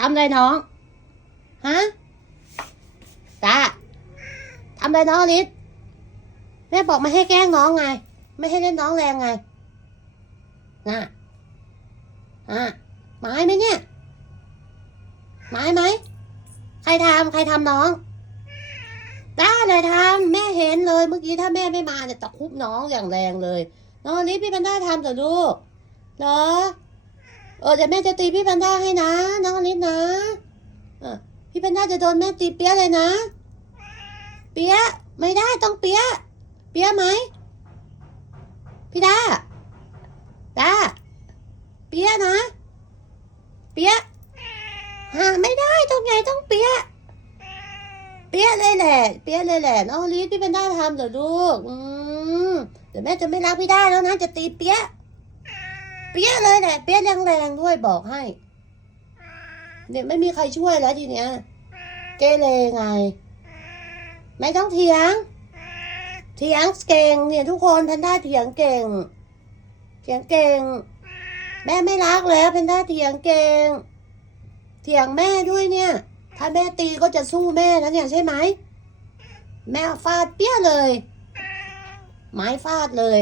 ทำอะไรน้อง ฮะ ตา ทำอะไรน้องลิสแม่บอกไม่ให้แกล้งน้องไง ไม่ให้เล่นน้องแรงไง น่ะอะไม้ไหมเนี่ย ไม้ไหม ใครทำใครทำน้องได้เลยทำแม่เห็นเลยเมื่อกี้ถ้าแม่ไม่มาเนี่ยตะคุบน้องอย่างแรงเลย น้องลิสพี่แพนด้าทำแต่ลูกเหรอเออเดี๋ยวแม่จะตีพี่แพนด้าให้นะ น้องลิสนะเออ พี่แพนด้าจะโดนแม่ตีเปี้ยเลยนะ เปี้ยไม่ได้ต้องเปี้ยเปี้ยไหมพี่ดาดาเปี้ยนะ เปี้ยหาไม่ได้ต้องไงต้องเปี้ยเปี้ยเลยแหละ เปี้ยเลยแหละน้องลิสพี่แพนด้าทำเดี๋ยวลูกอืมเดี๋ยวแม่จะไม่รักพี่ได้แล้วนะจะตีเปี้ยเปี้ยเลยแหละเปี้ยแรงๆด้วยบอกให้เนี่ยไม่มีใครช่วยแล้วทีเนี้ย เกเรไง ไม่ต้องเถียง เถียงเก่งเนี่ยทุกคนแพนด้าเถียงเก่ง เถียงเก่ง แม่ไม่รักแล้วแพนด้าเถียงเก่ง เถียงแม่ด้วยเนี่ย ถ้าแม่ตีก็จะสู้แม่นะเนี่ยใช่ไหม แม่ฟาดเปี้ยเลย ไม้ฟาดเลย